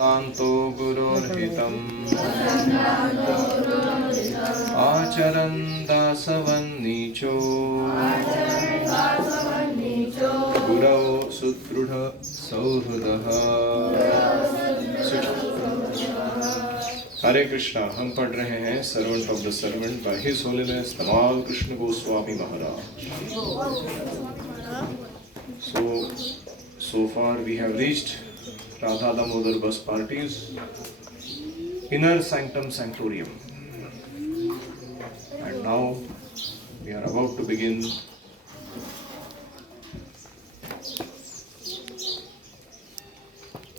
तान्तो गुरोर्हितम् आचरन् दासवन्नीचो गुरौ सुदृढ सौहृदः। हरे कृष्णा। हम पढ़ रहे हैं servant of the servant by his holiness Dhamaal Krishna Goswami Maharaj. So far we have reached Radha Damodar bus parties inner sanctum sanctorium, and now we are about to begin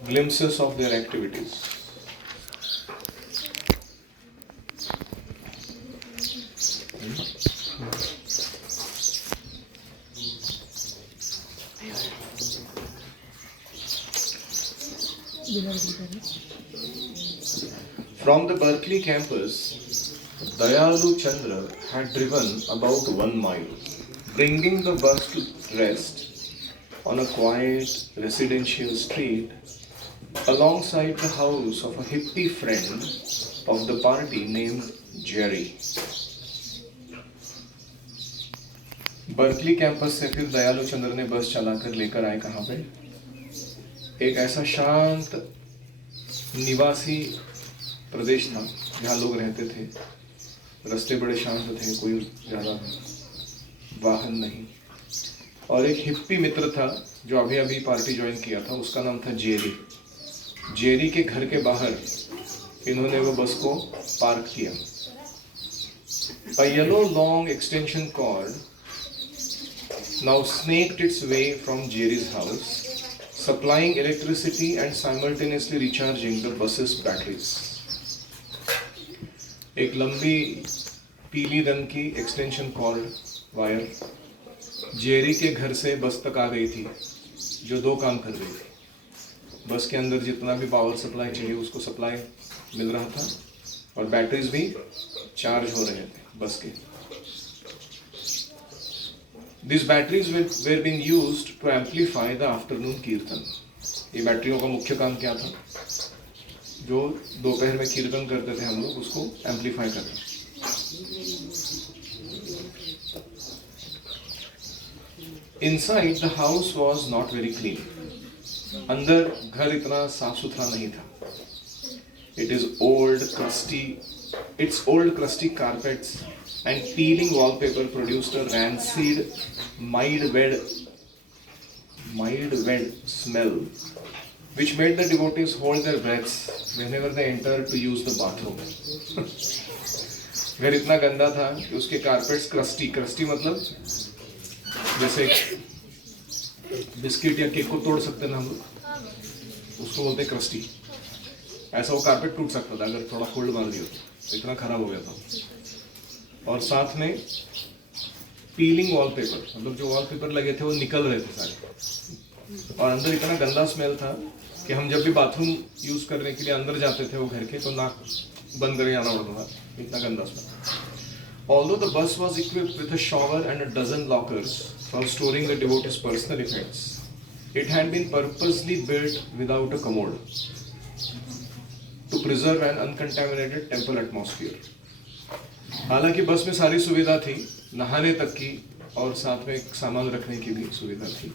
glimpses of their activities. From the Berkeley campus, Dayalu Chandra had driven about 1 mile, bringing the bus to rest on a quiet residential street alongside the house of a hippie friend of the party named Jerry. Berkeley campus से फिर दयालु चंद्र ने बस चलाकर लेकर आए कहाँ पे? एक ऐसा शांत निवासी प्रदेश था जहाँ लोग रहते थे। रास्ते बड़े शांत थे, कोई ज़्यादा वाहन नहीं, और एक हिप्पी मित्र था जो अभी अभी पार्टी ज्वाइन किया था, उसका नाम था जेरी। जेरी के घर के बाहर इन्होंने वो बस को पार्क किया। A yellow long extension cord now snaked its way from Jerry's house, supplying electricity and simultaneously recharging the bus's batteries. एक लंबी पीली रंग की एक्सटेंशन कॉर्ड वायर जेरी के घर से बस तक आ गई थी, जो 2 काम कर रही थी। बस के अंदर जितना भी पावर सप्लाई चाहिए उसको सप्लाई मिल रहा था, और बैटरीज भी चार्ज हो रहे थे बस के। These batteries were being used to amplify the afternoon कीर्तन। ये बैटरियों का मुख्य काम क्या था? जो दोपहर में कीर्तन करते थे हम लोग, उसको एम्पलीफाई करना। Inside the house was not very clean। अंदर घर इतना साफ सुथरा नहीं था। Its old crusty carpets and peeling wallpaper produced a rancid, mild wet smell, which made the devotees hold their breaths whenever they entered to use the bathroom। घर इतना गंदा था कि उसके कारपेट्स क्रस्टी मतलब जैसे बिस्किट या केक को तोड़ सकते ना हम लोग, उसको बोलते क्रस्टी। ऐसा वो कारपेट टूट सकता था अगर थोड़ा फोल्ड मार दिया तो, इतना खराब हो गया था। और साथ में पीलिंग वॉलपेपर, मतलब जो वॉलपेपर लगे थे वो निकल रहे थे सारे, और अंदर इतना गंदा स्मेल था कि हम जब भी बाथरूम यूज करने के लिए अंदर जाते थे वो घर के, तो नाक बंद करके जाना पड़ता था, इतना गंदा smell. Although the bus was equipped with a shower and a dozen lockers for storing the devotees' personal effects, it had been purposely built without a commode to preserve an uncontaminated temple atmosphere। हालांकि बस में सारी सुविधा थी, नहाने तक की और साथ में सामान रखने की भी सुविधा थी,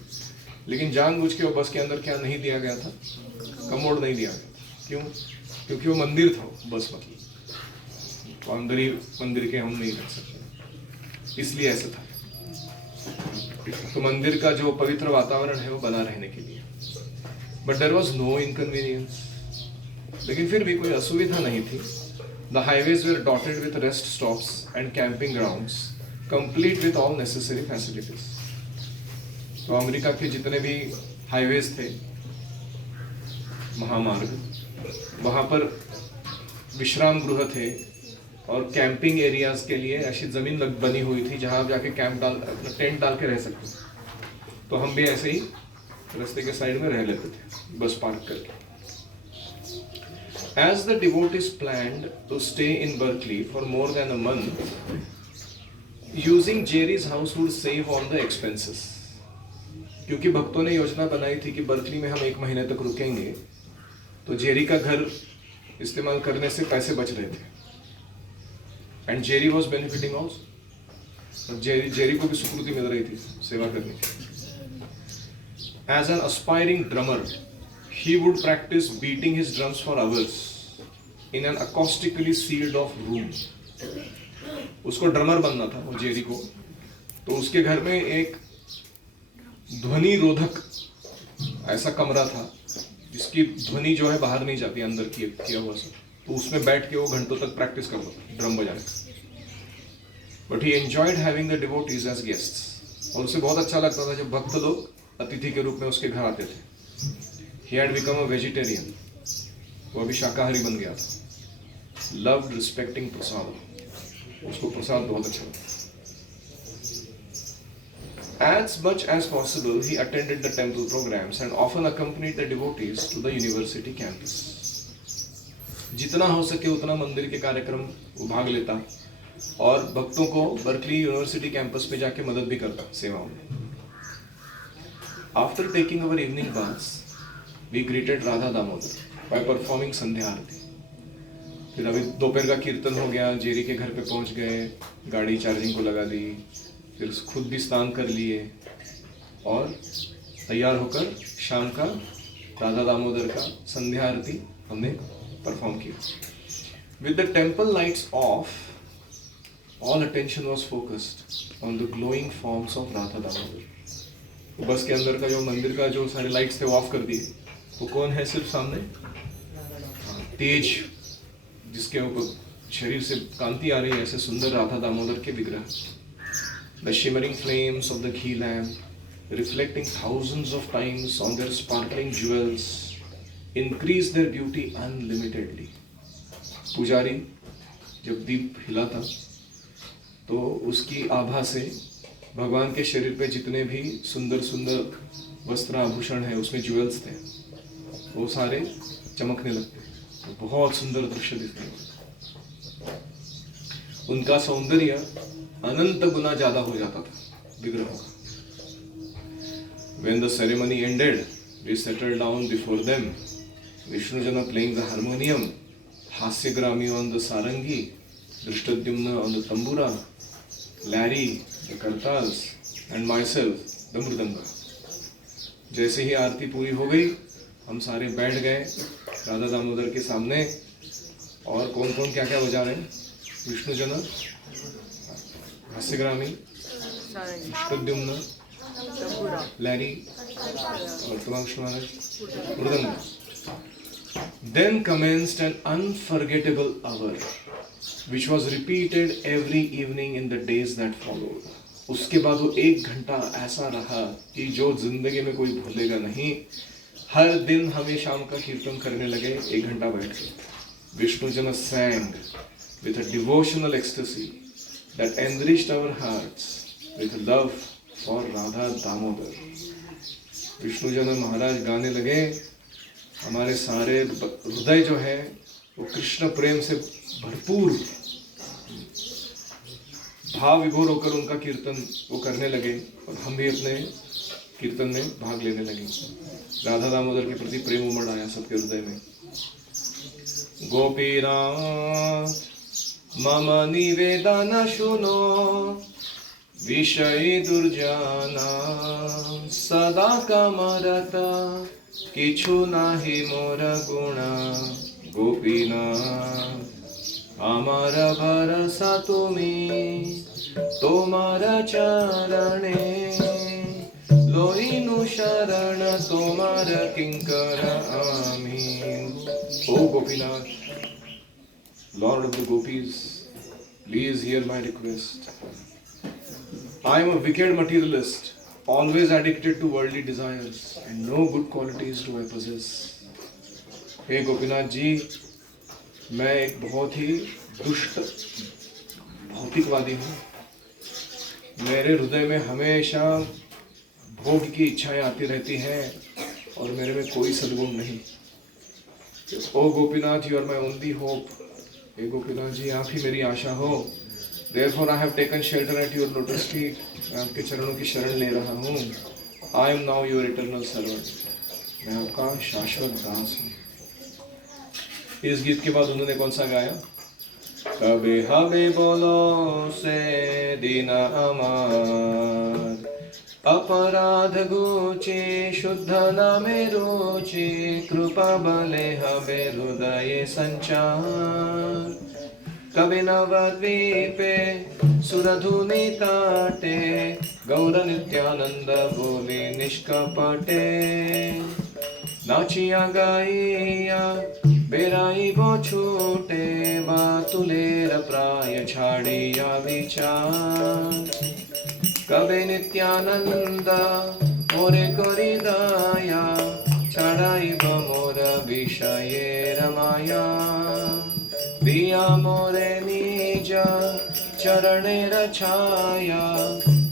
लेकिन जानबूझ के वो बस के अंदर क्या नहीं दिया गया था? कमोड नहीं दिया गया। क्यों? क्योंकि वो मंदिर था, बस मतलब तो अंदर ही मंदिर के हम नहीं रख सकते, इसलिए ऐसा था। तो मंदिर का जो पवित्र वातावरण है वो बना रहने के लिए। But there was no inconvenience, लेकिन फिर भी कोई असुविधा नहीं थी। The highways were dotted with rest stops and camping grounds, complete with all necessary facilities। तो अमेरिका के जितने भी हाईवेज थे, महामार्ग, वहाँ पर विश्राम गृह थे और कैंपिंग एरियाज के लिए ऐसी जमीन बनी हुई थी जहाँ आप जाके कैंप अपना टेंट डाल के रह सकते। तो हम भी ऐसे ही रास्ते के साइड में रह लेते थे बस पार्क करके। As the devotees planned to stay in Berkeley for more than a month, using Jerry's house would save on the expenses। क्योंकि भक्तों ने योजना बनाई थी कि बर्कली में हम 1 महीने तक रुकेंगे, तो जेरी का घर इस्तेमाल करने से पैसे बच रहे थे, and Jerry was benefiting also. Jerry को भी सुकृति मिल रही थी सेवा करने की। As an aspiring drummer he would practice beating his drums for hours in an acoustically sealed off room. उसको ड्रमर बनना था वो जेरी को, तो उसके घर में एक ध्वनि रोधक ऐसा कमरा था जिसकी ध्वनि जो है बाहर नहीं जाती, अंदर किया हुआ सब, तो उसमें बैठ के वो घंटों तक प्रैक्टिस करता था ड्रम बजाने का। But he enjoyed having the devotees as guests, और उसे बहुत अच्छा लगता था जब भक्त लोग अतिथि के रूप में उसके घर आते थे। He had become a vegetarian. वो अभी शाकाहारी बन गया था। Loved respecting प्रसाद, उसको प्रसाद बहुत अच्छा लगता। As much as possible, he attended the temple programs and often accompanied the devotees to the university campus. जितना हो सके उतना मंदिर के कार्यक्रम वो भाग लेता और भक्तों को बर्कली यूनिवर्सिटी कैंपस पे जाके मदद भी करता सेवाओं में। After taking our evening baths, we greeted Radha Damodar by performing संध्या आरती। फिर अभी दोपहर का कीर्तन हो गया, जेरी के घर पे पहुंच गए, गाड़ी चार्जिंग को लगा दी, फिर खुद भी स्नान कर लिए और तैयार होकर शाम का राधा दामोदर का संध्या आरती हमने परफॉर्म किया। With the temple lights off, all attention was focused on the glowing forms of Radha Damodar। बस के अंदर का जो मंदिर का जो सारे लाइट्स थे वो ऑफ कर दिए। वो कौन है सिर्फ सामने? तेज, जिसके ऊपर शरीर से कांति आ रही है, ऐसे सुंदर राधा दामोदर के विग्रह। The shimmering flames of the ghee lamp, reflecting thousands of times on their sparkling jewels, increased their beauty unlimitedly. पुजारी जब दीप हिलाता तो उसकी आभा से भगवान के शरीर पे जितने भी सुंदर सुंदर वस्त्र आभूषण है, उसमें ज्वेल्स थे, वो सारे चमकने लगते, तो बहुत सुंदर दृश्य दिखने लगे। उनका सौंदर्य अनंत गुना ज्यादा हो जाता था विग्रहों का। When the ceremony ended, we settled down before them. Vishnujana playing the harmonium, Hasyagrami on the sarangi, Drishtadyumna on the tambura, Larry the kartals, and myself the mridanga. जैसे ही आरती पूरी हो गई, हम सारे बैठ गए राधा दामोदर के सामने, और कौन कौन क्या क्या बजा रहे हैं? विष्णुजना, हास्यग्रामी, दृष्टद्युम्न, लैरी और तमाम मृदंग। Then commenced an unforgettable hour, which was repeated every evening in the days that followed. उसके बाद वो 1 घंटा ऐसा रहा कि जो जिंदगी में कोई भूलेगा नहीं। हर दिन हमें शाम का कीर्तन करने लगे 1 घंटा बैठ के। Vishnujana sang with a devotional ecstasy that enriched our hearts with love for Radha Damodar. Vishnujan महाराज गाने लगे, हमारे सारे हृदय जो है वो कृष्ण प्रेम से भरपूर, भाव विभोर होकर उनका कीर्तन वो करने लगे, और हम भी अपने कीर्तन में भाग लेने लगे। राधा दामोदर के प्रति प्रेम उमड़ आया सबके हृदय में। गोपीनाथ मम निवेदन शुनो, विषय दुर्जाना सदा कामरता, किछु नाहि मोर गुणा गोपीनाथ আমার ভরসা তুমি, তোমার চরণে লইনু শরণ, তোমার কিঙ্কর আমি। O Gopinath, Lord of the Gopis, please hear my request. I am a wicked materialist, always addicted to worldly desires, and no good qualities do I possess. हे गोपीनाथ जी, मैं एक बहुत ही दुष्ट भौतिकवादी हूँ। मेरे हृदय में हमेशा भोग की इच्छाएं आती रहती हैं और मेरे में कोई सद्गुण नहीं। O Gopinath, you are my only hope. हे गोपीनाथ जी, आप ही मेरी आशा हो। Therefore I have taken shelter at your lotus feet. मैं आपके चरणों की शरण ले रहा हूँ। I am now your eternal servant. मैं आपका शाश्वत दास हूँ। इस गीत के बाद उन्होंने कौन सा गाया? कबे हबे बोलो से दीना अमार, अपराध गुचे शुद्ध नामे रुचि, कृपा बले हबे हृदय संचार। कबे नवद्वीपे सुरधुनि ताटे, गौर नित्यानंद बोले निष्कपटे। नाचिया गाइया बेराई बो छूटे, बातुलेर प्राय छाड़िया विचार। कबे नित्यानंद मोरे करी दया, छड़ाई मोर विषये रमाया। दिया मोरे निज चरणेर छाया,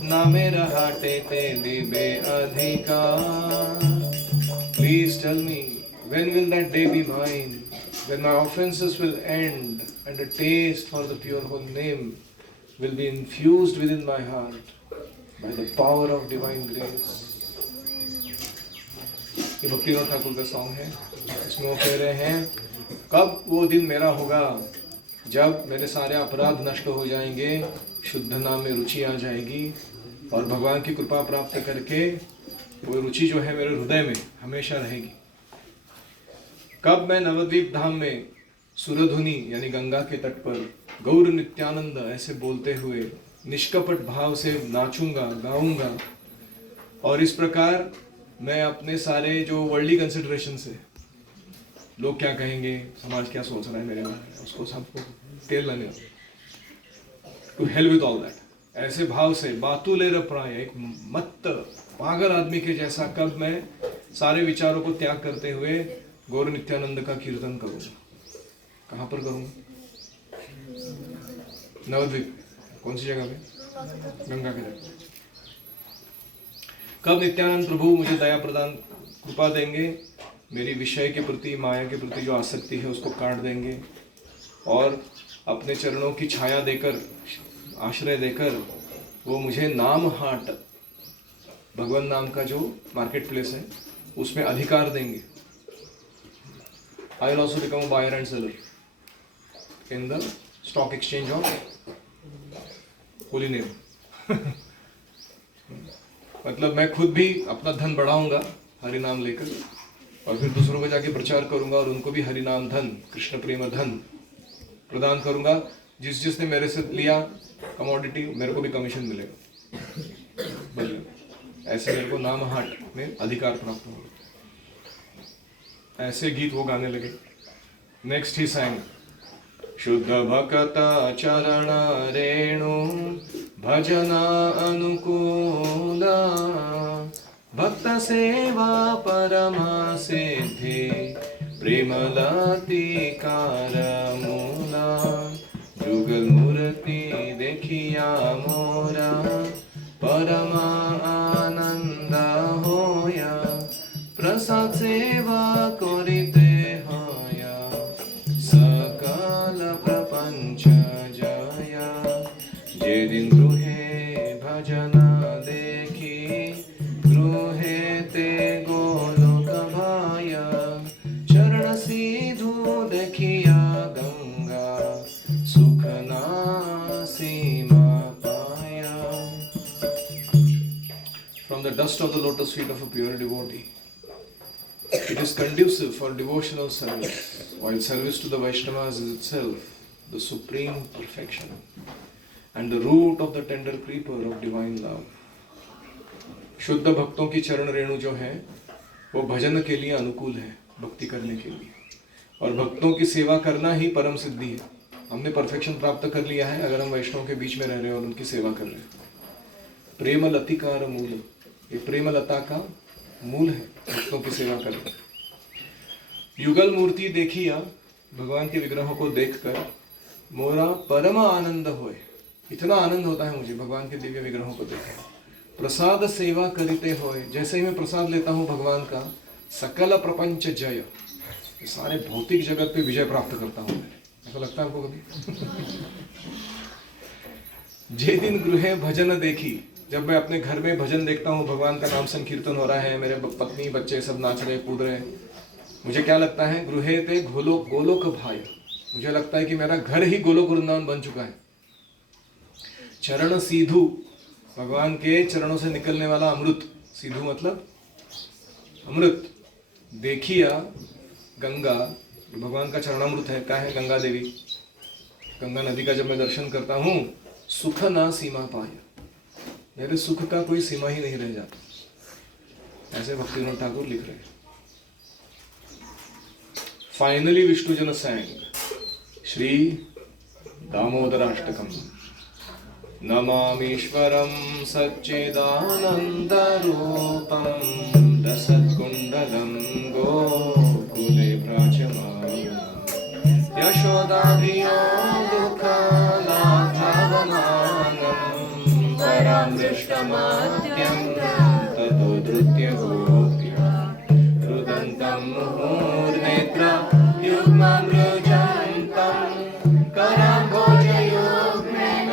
नामेर हाटे ते दिबे अधिकार। Please tell me, when will that day be mine, when my offenses will end and a taste for the pure holy name will be infused within my heart by the power of divine grace. ये भक्तिनाथ ठाकुर का song है। इसमें वो कह रहे हैं, कब वो दिन मेरा होगा जब मेरे सारे अपराध नष्ट हो जाएंगे, शुद्ध नाम में रुचि आ जाएगी और भगवान की कृपा प्राप्त करके वो रुचि जो है मेरे हृदय में हमेशा रहेगी। कब मैं नवद्वीप धाम में सुरधुनि यानी गंगा के तट पर गौर नित्यानंद ऐसे बोलते हुए निष्कपट भाव से नाचूंगा, गाऊंगा, और इस प्रकार मैं अपने सारे जो वर्ल्डली कंसिडरेशन से, लोग क्या कहेंगे, समाज क्या सोच रहा है मेरे बारे में, उसको सबको तेल लेने to hell with all that, ऐसे भाव से बातुलेर प्राय, एक मत्त पागल आदमी के जैसा कब मैं सारे विचारों को त्याग करते हुए गौर नित्यानंद का कीर्तन करूंगा। कहाँ पर करूंगा? नवद्वीप। कौन सी जगह पे? गंगा के तट। कब नित्यानंद प्रभु मुझे दया प्रदान कृपा देंगे, मेरी विषय के प्रति, माया के प्रति जो आसक्ति है उसको काट देंगे और अपने चरणों की छाया देकर, आश्रय देकर वो मुझे नाम हाट, भगवान नाम का जो मार्केट प्लेस है उसमें अधिकार देंगे। I will also become a buyer and seller in the stock exchange of holy name. मतलब मैं खुद भी अपना धन बढ़ाऊंगा हरि नाम लेकर और फिर दूसरों को जाके प्रचार करूंगा और उनको भी हरि नाम धन, कृष्ण प्रेम धन प्रदान करूंगा। जिसने मेरे से लिया कमोडिटी, मेरे को भी कमीशन मिलेगा। ऐसे मेरे को नाम हाट में अधिकार प्राप्त होगा। ऐसे गीत वो गाने लगे। नेक्स्ट ही sang, शुद्ध भक्त चरण रेणु भजना अनुकूला, भक्त सेवा परमा सिद्धि प्रेमलतिकार मूला। जुगल मूर्ति देखिया मोरा परमा आनंद होया, प्रसाद सेवा करिते हया, सकल प्रपंच जया। जे दिन गृहे भजन देखी, गृहे ते गोलोक भाया, चरण सीधु देखिया गंगा, सुख ना सीमा पाया। From the dust of the lotus feet of a pure devotee, it is conducive for devotional service, while service to the Vaishnavas is itself the supreme perfection and the root of the tender creeper of divine love. शुद्ध भक्तों की चरण रेणु जो है वो भजन के लिए अनुकूल है, भक्ति करने के लिए, और भक्तों की सेवा करना ही परम सिद्धि है। हमने परफेक्शन प्राप्त कर लिया है अगर हम वैष्णव के बीच में रह रहे हैं और उनकी सेवा कर रहे हैं। प्रेम लतिकार मूल, ये प्रेम लता का मूल है भक्तों की सेवा करना। युगल मूर्ति देखिया, भगवान के विग्रहों को देखकर मोरा परम आनंद होए, इतना आनंद होता है मुझे भगवान के दिव्य विग्रहों को देखकर। प्रसाद सेवा करिते होए, जैसे ही मैं प्रसाद लेता हूँ भगवान का, सकल प्रपंच जय, सारे भौतिक जगत पे विजय प्राप्त करता हूँ। ऐसा लगता है आपको कभी? जे दिन गृहे भजन देखी, जब मैं अपने घर में भजन देखता हूँ, भगवान का नाम संकीर्तन हो रहा है, मेरे पत्नी बच्चे सब नाच रहे कूद रहे, मुझे क्या लगता है, गृहे ते गोलोक गोलोक भाय, मुझे लगता है कि मेरा घर ही गोलोक वृंदावन बन चुका है। चरण सीधु, भगवान के चरणों से निकलने वाला अमृत, सीधु मतलब अमृत। देखिया गंगा, भगवान का चरणामृत है। क्या है? गंगा देवी, गंगा नदी का जब मैं दर्शन करता हूँ, सुख ना सीमा पाया, मेरे सुख का कोई सीमा ही नहीं रह जाता। ऐसे भक्तिविनोद ठाकुर लिख रहे हैं। Finally Vishnujan sang Shri Damodarashtakam. नमामीश्वरं सच्चिदानन्दरूपं दशकुण्डलं गोकुले प्राच्यमानं यशोदाधियो दुःखनाथावमानं परामृष्टमाद्यं ततो धृत्य गोप्या रुदन्तं मुहुर्नेत्रा युग्ममृजन्तं कराम्भोजयुग्मेन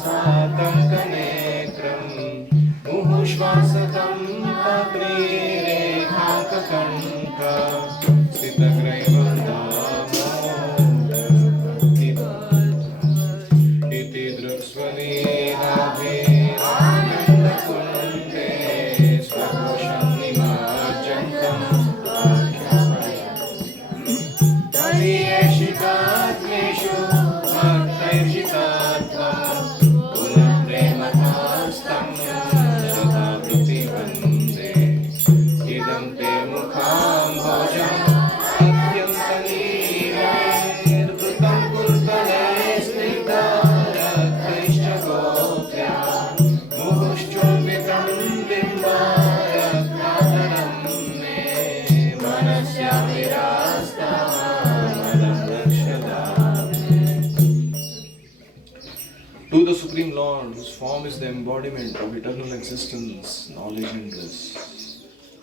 स्वातङ्कनेत्रं मुहुश्वासतं पत्रीरेखाककण्ठ स्थितग्रैवन्दामोदर इति दृक्स्वलीलाभिरानन्दकुण्डे स्वघोषं निमज्जन्तं तदीयेषितात्मेषु भक्तैर्षितात्वं पुनः प्रेमतास्तं शतावृत्तिवन्दे इदं ते मुखाम्भोजम् अत्यन्तनीरैर्वृतं कुन्तले स्निग्धरक्तैश्च गोप्या मुहुश्चुम्बितं बिम्बारत्नातरं मे मनस्यामिरास्तामलं Rakshada. To the Supreme Lord, whose form is the embodiment of eternal existence, knowledge and bliss,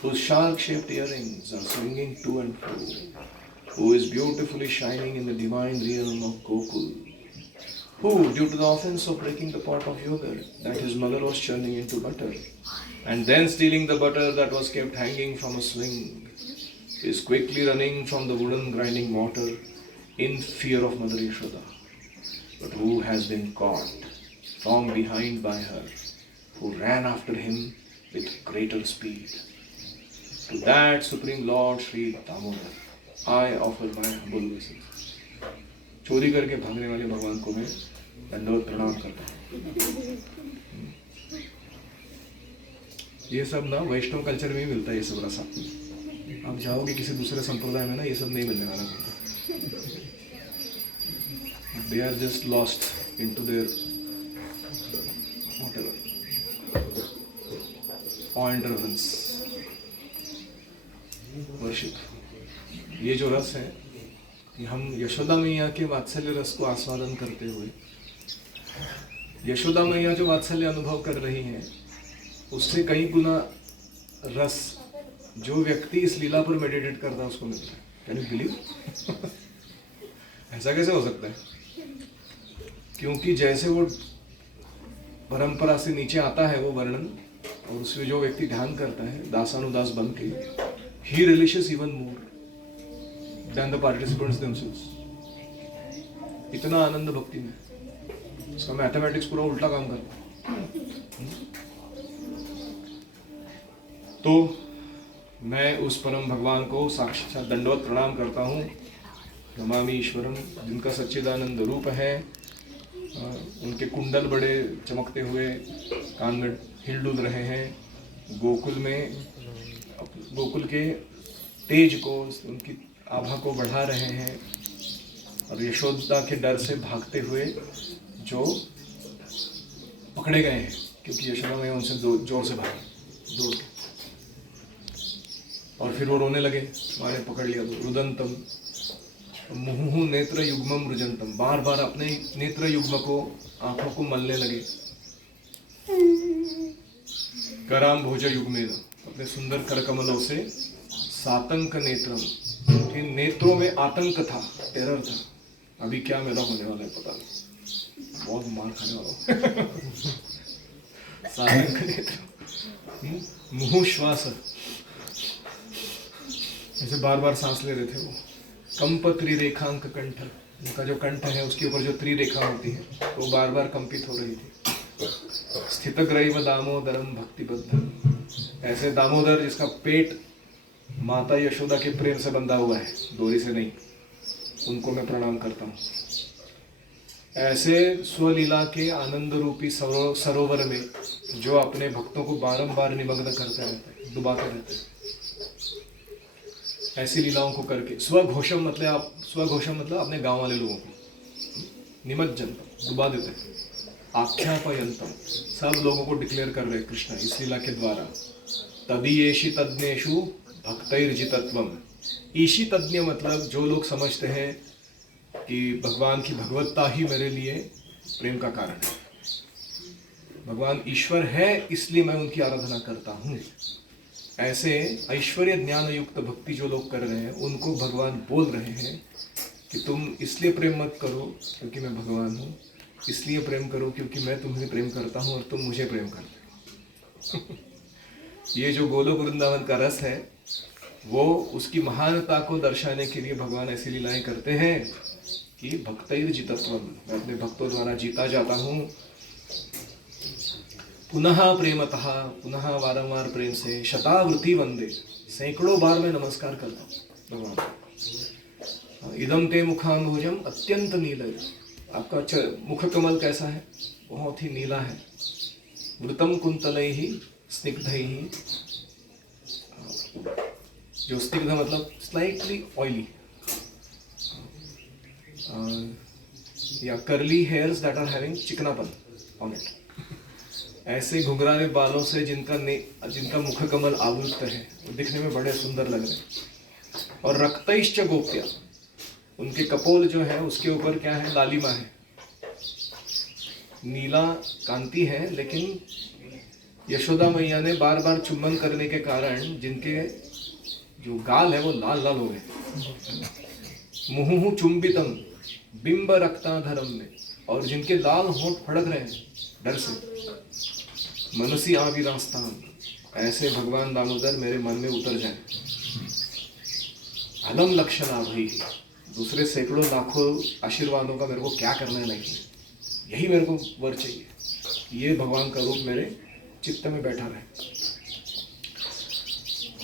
whose shark-shaped earrings are swinging to and fro, who is beautifully shining in the divine realm of Gokul, who, due to the offense of breaking the pot of yogurt that his mother was churning into butter, and then stealing the butter that was kept hanging from a swing, is quickly running from the wooden grinding mortar in fear of Mother Yashoda, but who has been caught from behind by her, who ran after him with greater speed. To that Supreme Lord Sri Damodar, I offer my humble obeisance. चोरी करके भागने वाले भगवान को मैं दंडवत प्रणाम करता हूँ। ये सब ना वैष्णव कल्चर में ही मिलता है, ये सब रसा। आप जाओगे किसी दूसरे संप्रदाय में ना, ये सब नहीं मिलने वाला। They are just lost into their whatever point reverence worship. ये जो रस है, कि हम यशोदा मैया के वात्सल्य रस को आस्वादन करते हुए, यशोदा मैया जो वात्सल्य अनुभव कर रही हैं, उससे कई गुना रस जो व्यक्ति इस लीला पर मेडिटेट करता है उसको मिलता है। Can you believe? ऐसा कैसे हो सकता है? क्योंकि जैसे वो परंपरा से नीचे आता है वो वर्णन, और उसमें जो व्यक्ति ध्यान करता है दासानुदास बन के, he relishes even more than the participants themselves. इतना आनंद भक्ति में, इसका मैथमेटिक्स पूरा उल्टा काम करता है। तो मैं उस परम भगवान को साक्षात दंडवत प्रणाम करता हूँ। नमामि ईश्वरम, जिनका सच्चिदानंद रूप है, उनके कुंडल बड़े चमकते हुए कान में हिल डुल रहे हैं, गोकुल में गोकुल के तेज को, उनकी आभा को बढ़ा रहे हैं, और यशोदा के डर से भागते हुए जो पकड़े गए हैं, क्योंकि यशोदा में उनसे जोर से भागे दौड़ के, और फिर वो रोने लगे, मारे पकड़ लिया तो रुदंतम मुहुहु नेत्र युग्मम रुजंतम, बार बार अपने नेत्र युग्म को, आंखों को मलने लगे। कराम भोज युग्मेन, अपने सुंदर करकमलों से सातंक नेत्रम, उनके नेत्रों में आतंक था, टेरर था। अभी क्या मेरा होने वाला है पता नहीं, बहुत मार खाने वाला हूं। सातंक नेत्र, मुहुश्वास, ऐसे बार बार सांस ले रहे थे वो। कंप त्रिरेखांक कंठ, उनका जो कंठ है उसके ऊपर जो त्रिरेखा होती है वो बार बार कंपित हो रही थी। स्थित ग्रैव दामोदरम भक्तिबद्ध, ऐसे दामोदर जिसका पेट माता यशोदा के प्रेम से बंधा हुआ है, डोरी से नहीं, उनको मैं प्रणाम करता हूँ। ऐसे स्वलीला के आनंद रूपी सरोवर में जो अपने भक्तों को बारंबार निमग्न करते रहते हैं, डुबाते रहते हैं, ऐसी लीलाओं को करके स्वघोषम मतलब अपने गांव वाले लोगों को निमज्जन डुबा देते हैं। आख्यापयंतम, सब लोगों को डिक्लेयर कर रहे कृष्ण इस लीला के द्वारा। तदीयेषि तज्ञेषु भक्तैर्जितत्वम, ईशी तज्ञ मतलब जो लोग समझते हैं कि भगवान की भगवत्ता ही मेरे लिए प्रेम का कारण है, भगवान ईश्वर है इसलिए मैं उनकी आराधना करता हूँ, ऐसे ऐश्वर्य ज्ञान युक्त भक्ति जो लोग कर रहे हैं उनको भगवान बोल रहे हैं कि तुम इसलिए प्रेम मत करो क्योंकि मैं भगवान हूँ, इसलिए प्रेम करो क्योंकि मैं तुम्हें प्रेम करता हूँ और तुम मुझे प्रेम करते हो। ये जो गोलोक वृंदावन का रस है वो उसकी महानता को दर्शाने के लिए भगवान ऐसी लीलाएं करते हैं कि भक्तैर्जितत्वम, मैं अपने भक्तों द्वारा जीता जाता हूँ। पुनः प्रेमतः, पुनः वारंवार प्रेम से, शतावृति वंदे, सैकड़ों बार मैं नमस्कार करता हूँ भगवान। इदम ते मुखाम्बुजम अत्यंत नील, आपका मुख कमल कैसा है, बहुत ही नीला है। वृतम कुंतलैहि स्निग्धैहि, जो स्निग्ध मतलब स्लाइटली ऑयली, या curly hairs that are having चिकनापन ऑन इट, ऐसे घुंघराले बालों से जिनका मुख कमल आवृत है, वो दिखने में बड़े सुंदर लग रहे हैं। और रक्तैश्च गोप्या, उनके कपोल जो है उसके ऊपर क्या है, लालिमा है, नीला कांति है, लेकिन यशोदा मैया ने बार बार चुम्बन करने के कारण जिनके जो गाल है वो लाल लाल हो गए। मुहुः चुंबितम बिंब रक्ताधरम में, और जिनके लाल होंठ फड़क रहे हैं डर से। मनसी आविरास्तान, ऐसे भगवान दामोदर मेरे मन में उतर जाए। अलम लक्षणा भाई, दूसरे सैकड़ों लाखों आशीर्वादों का मेरे को क्या करना है, नहीं, यही मेरे को वर चाहिए, ये भगवान का रूप मेरे चित्त में बैठा रहे।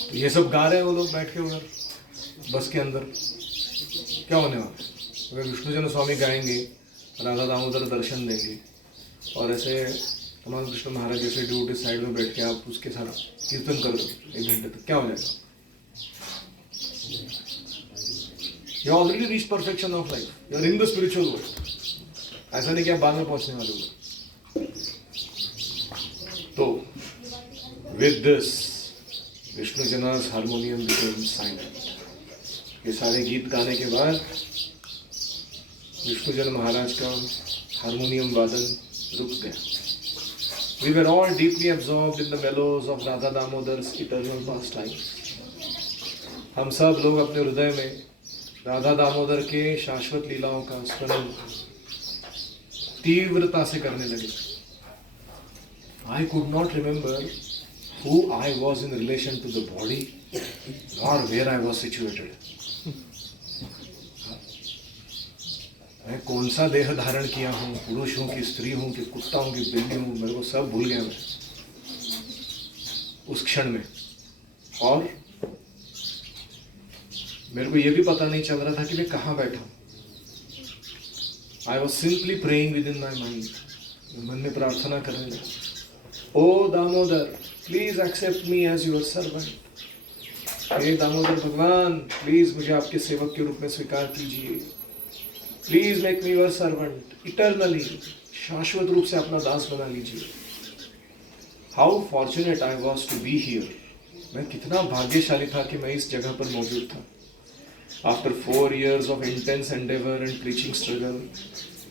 तो ये सब गा रहे हैं वो लोग बैठ के उधर बस के अंदर। क्या होने वाला, अगर विष्णुजन स्वामी गाएंगे, राधा दामोदर दर्शन देंगे, और ऐसे तमाम कृष्ण महाराज जैसे ड्यूटी साइड में बैठ के आप उसके साथ कीर्तन कर दो 1 घंटे तक, क्या हो जाएगा? You already reached perfection of life. You are in the spiritual world. ऐसा नहीं कि आप बाद में पहुंचने वाले हो। तो with this, Vishnujana's harmonium became silent. ये सारे गीत गाने के बाद विष्णुजन महाराज का हारमोनियम वादन रुक गया। We were all deeply absorbed in the mellows of Radha Damodar's eternal pastime. हम सब लोग अपने हृदय में राधा दामोदर के शाश्वत लीलाओं का स्मरण तीव्रता से करने लगे। I could not remember who I was in relation to the body or where I was situated. मैं कौन सा देह धारण किया हूँ, पुरुष हूँ कि स्त्री हूँ कि कुत्ता हूँ कि बिल्ली हूँ, मेरे को सब भूल गया मैं उस क्षण में। और मेरे को ये भी पता नहीं चल रहा था कि मैं कहाँ बैठा हूँ। I was simply praying within my mind. मन में प्रार्थना करने लगा, O Damodar please accept me as your servant. हे दामोदर भगवान, प्लीज मुझे आपके सेवक के रूप में स्वीकार कीजिए। Please make me your servant eternally, शाश्वत रूप से अपना दास बना लीजिए। How fortunate I was to be here, मैं कितना भाग्यशाली था कि मैं इस जगह पर मौजूद था। After 4 years of intense endeavor and preaching struggle,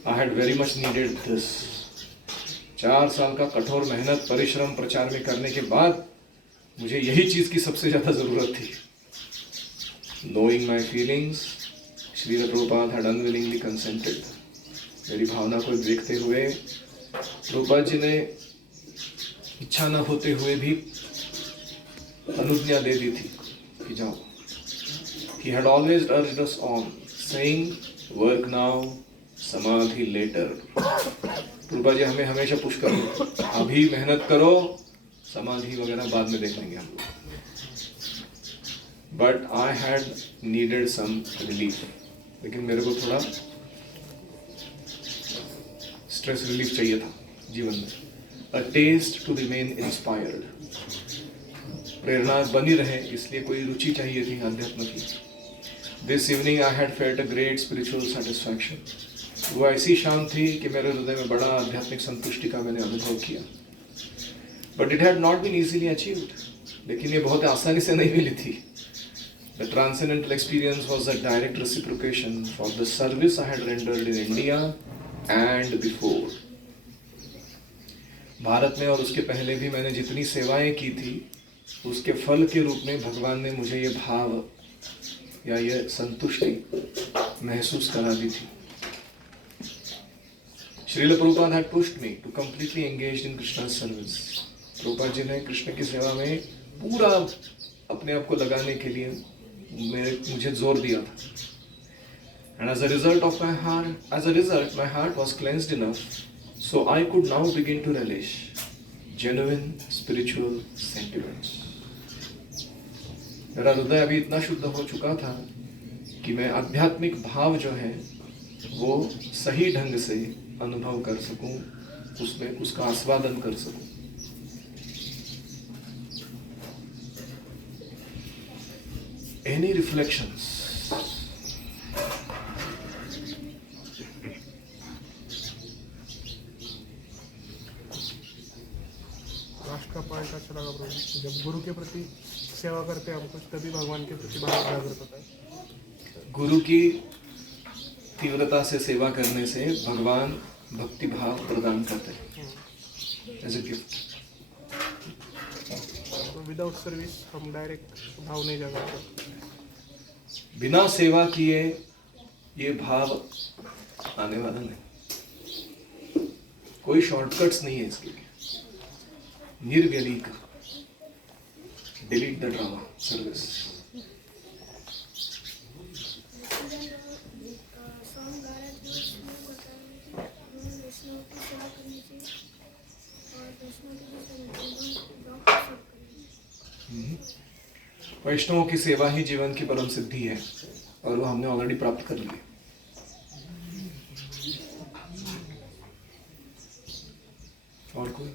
I had very much needed this. 4 साल का कठोर मेहनत परिश्रम प्रचार में करने के बाद मुझे यही चीज की सबसे ज्यादा जरूरत थी। Knowing my feelings, Srila Prabhupada had unwillingly consented. मेरी भावना को देखते हुए प्रभुपाद जी ने इच्छा न होते हुए भी अनुज्ञा दे दी थी कि जाओ। He had always urged us on, saying, "Work now, samadhi later." Prabhupada ji हमें हमेशा पुश करो, अभी मेहनत करो, समाधि वगैरह बाद में देख लेंगे हम लोग. But I had needed some relief. लेकिन मेरे को थोड़ा स्ट्रेस रिलीफ चाहिए था जीवन में. A taste to remain inspired. प्रेरणा बनी रहे इसलिए कोई रुचि चाहिए थी अध्यात्म की. This evening I had felt a great spiritual satisfaction. वो ऐसी शांत थी कि मेरे हृदय में बड़ा आध्यात्मिक संतुष्टि का मैंने अनुभव किया. But it had not been easily achieved. लेकिन ये बहुत आसानी से नहीं मिली थी. The transcendental experience was a direct reciprocation for the service I had rendered in India and before. Bharat में और उसके पहले भी मैंने जितनी सेवाएं की थी, उसके फल के रूप में भगवान ने मुझे ये भाव या ये संतुष्टि महसूस करा दी थी. Srila Prabhupada had pushed me to completely engage in Krishna's service. Prabhupada ji ने कृष्ण की सेवा में पूरा अपने आप को लगाने के लिए मुझे जोर दिया था. And as a result my heart was cleansed enough so I could now begin to relish genuine spiritual sentiments. मेरा हृदय अभी इतना शुद्ध हो चुका था कि मैं आध्यात्मिक भाव जो है वो सही ढंग से अनुभव कर सकूं, उसमें उसका आस्वादन कर सकूं. Any reflections? लास्ट का पॉइंट अच्छा लगा प्रभु. जब गुरु के प्रति सेवा करते हैं हम कुछ, तभी भगवान के प्रति भाव जागृत होता है. गुरु की तीव्रता से सेवा करने से भगवान भक्ति भाव प्रदान करते हैं as a gift. Without service हम डायरेक्ट भाव नहीं जागा सकते. बिना सेवा किए ये भाव आने वाला नहीं. कोई शॉर्टकट्स नहीं है इसके लिए. निर्व्यलिक, डिलीट द ड्रामा, सर्विस. वैष्णवों की सेवा ही जीवन की परम सिद्धि है और वो हमने ऑलरेडी प्राप्त कर ली. और कोई?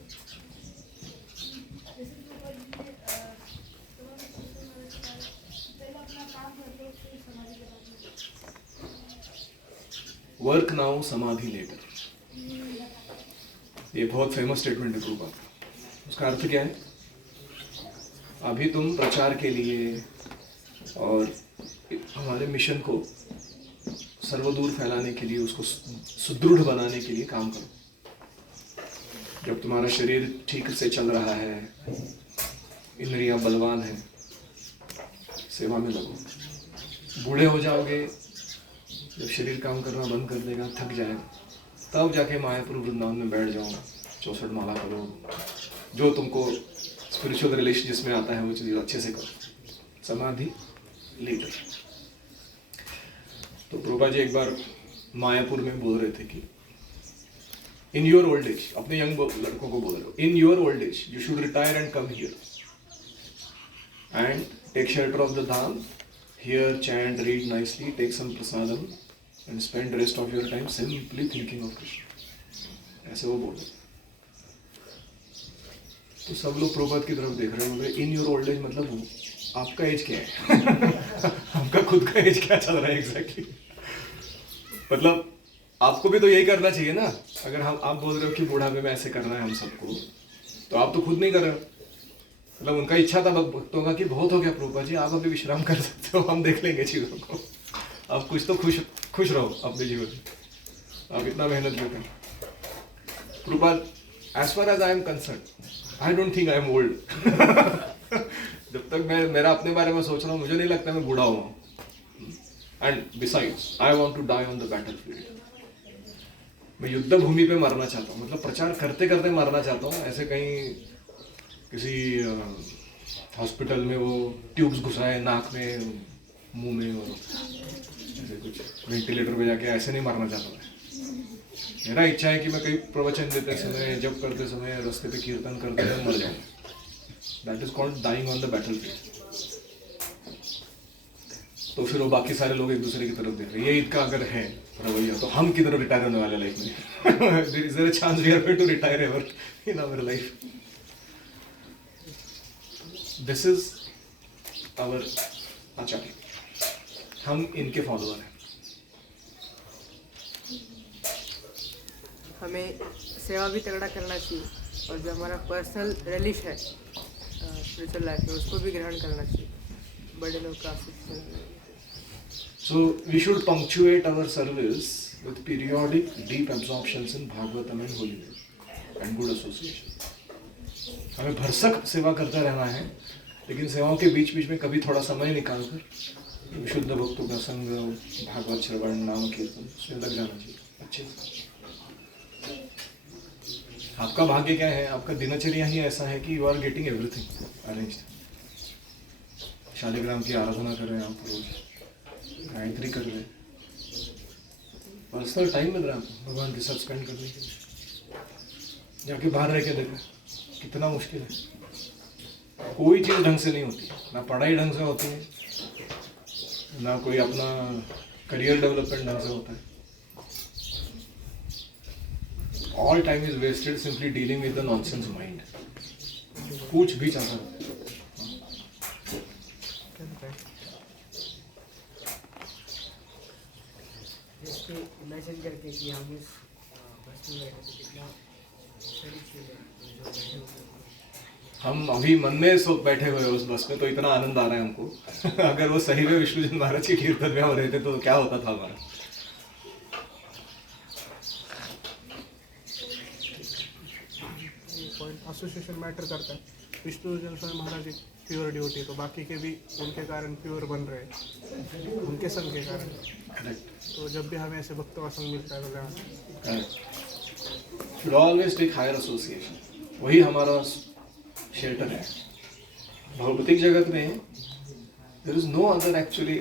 वर्क नाउ समाधि लेटर. ये बहुत फेमस स्टेटमेंट है प्रभुपाद. उसका अर्थ क्या है? अभी तुम प्रचार के लिए और हमारे मिशन को सर्वदूर फैलाने के लिए, उसको सुदृढ़ बनाने के लिए काम करो. जब तुम्हारा शरीर ठीक से चल रहा है, इंद्रियां बलवान है, सेवा में लगो. बूढ़े हो जाओगे, जब शरीर काम करना बंद कर देगा, थक जाएगा, तब जाके मायापुर वृंदावन में बैठ जाओ, 64 माला करो. जो तुमको स्पिरिचुअल रिलेशन जिसमें आता है वो चीज अच्छे से करो. समाधि लेटर. तो प्रभुपाद जी एक बार मायापुर में बोल रहे थे कि इन योर ओल्ड एज, अपने यंग लड़कों को बोल रहे हो, in your old age you should retire and come here and take shelter of the dham. Here chant, read nicely, take some prasadam and spend rest of your time simply thinking of Krishna. ऐसे वो बोल रहे. तो सब लोग प्रभुपाद की तरफ देख रहे होंगे. इन योर ओल्ड एज मतलब वो आपका एज क्या है? आपका खुद का एज क्या चल रहा है एग्जैक्टली? मतलब आपको भी तो यही करना चाहिए ना. अगर आप बोल रहे हो कि बुढ़ापे में ऐसे करना है हम सबको, तो आप तो खुद नहीं कर रहे हो. मतलब उनका इच्छा था भक्तों का कि बहुत हो गया प्रभुपाद जी, आप अभी विश्राम कर सकते हो, हम देख लेंगे चीजों को. आप कुछ तो खुश रहो अपने जीवन में. आप इतना मेहनत करते हैं. Prabhupada, as far as I am concerned, I don't think I am old. जब तक मैं मेरा अपने बारे में सोच रहा हूँ, मुझे नहीं लगता मैं बूढ़ा हुआ हूँ. And besides I want to die on the battlefield. मैं युद्ध भूमि पे मरना चाहता हूँ. मतलब प्रचार करते करते मरना चाहता हूँ. ऐसे कहीं किसी हॉस्पिटल में वो ट्यूब्स घुसाए नाक में, मुंह में और ऐसे कुछ वेंटिलेटर पे जाके ऐसे नहीं मरना चाहता मैं। मेरा इच्छा है कि मैं कहीं प्रवचन देते समय, जब करते समय, रास्ते पे कीर्तन करते हुए मर जाऊँ। That is called dying on the battlefield. तो फिर वो बाकी सारे लोग एक दूसरे की तरफ देख रहे हैं। ये इनका अगर है रवैया तो हम किधर रिटायर होने वाले लाइफ में? Is there a chance we are going to retire ever in our life? This is our acharya, हम इनके फॉलोअर हैं। हमें सेवा भी तगड़ा करना चाहिए और जो हमारा पर्सनल रिलीफ है स्पिरिचुअल लाइफ में उसको भी ग्रहण करना चाहिए। बड़े लोग का So we should punctuate our service with periodic deep absorptions in Bhagavatam and Holy Word and good association. हमें भरसक सेवा करते रहना है, लेकिन सेवाओं के बीच बीच में कभी थोड़ा समय निकालकर विशुद्ध भक्तों का संग, भागवत श्रवण, नाम कीर्तन उसमें लग जाना चाहिए अच्छे से। आपका भाग्य क्या है? आपका दिनचर्या ही ऐसा है कि you are getting everything arranged. Shaligram की आराधना कर रहे हैं आप रोज, गायत्री कर रहे हैं, पर्सनल टाइम मिल रहा है आपको भगवान के साथ स्पेंड करने के लिए। जाके बाहर रह के देखो कितना मुश्किल है। कोई चीज़ ढंग से नहीं होती, ना पढ़ाई ढंग से होती है, ना कोई अपना करियर डेवलपमेंट ढंग से होता है। All time is wasted simply dealing with the nonsense mind. कुछ भी चाहता है। जैसे इमेजिन करके कि हम इस बस में बैठे तो कितना सही चीज़ है जो बैठे हुए हम अभी मन में सो बैठे हुए उस बस में, तो इतना आनंद आ रहा है हमको। अगर वो सही में विष्णुजन महाराज के कीर्तन में हो रहे थे तो क्या होता था हमारा। पॉइंट एसोसिएशन मैटर करता है। विष्णुजन स्वामी महाराज एक प्योर ड्यूटी, तो बाकी के भी उनके कारण प्योर बन रहे हैं, उनके संग के कारण। करेक्ट। तो जब भी हमें ऐसे भक्तों का संग मिलता है तो जाना should always take higher association. वही हमारा शेल्टर है। भौतिक जगत में there is no other actually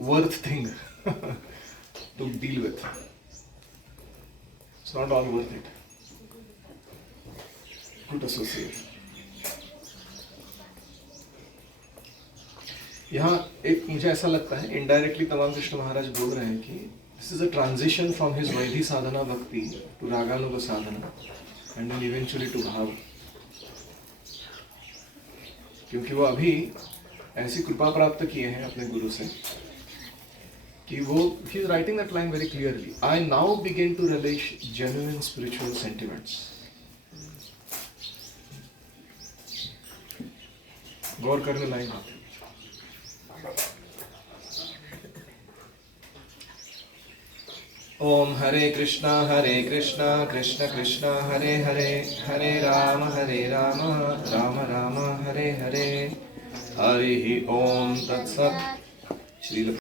worth thing to deal with. It's not all worth it. Good association. यहाँ एक मुझे ऐसा लगता है इनडायरेक्टली तमाम कृष्ण महाराज बोल रहे हैं कि this is a transition from his vaidhi sadhana bhakti to raganuga sadhana and then eventually to bhava. क्योंकि वो अभी ऐसी कृपा प्राप्त किए हैं अपने गुरु से कि वो ही is writing that line very clearly, I now begin to relish genuine spiritual sentiments. गौर करने लायक बात है। ओम हरे कृष्णा कृष्ण कृष्ण हरे हरे, हरे राम राम राम हरे हरे। हरि ओम तत्सत्। श्रील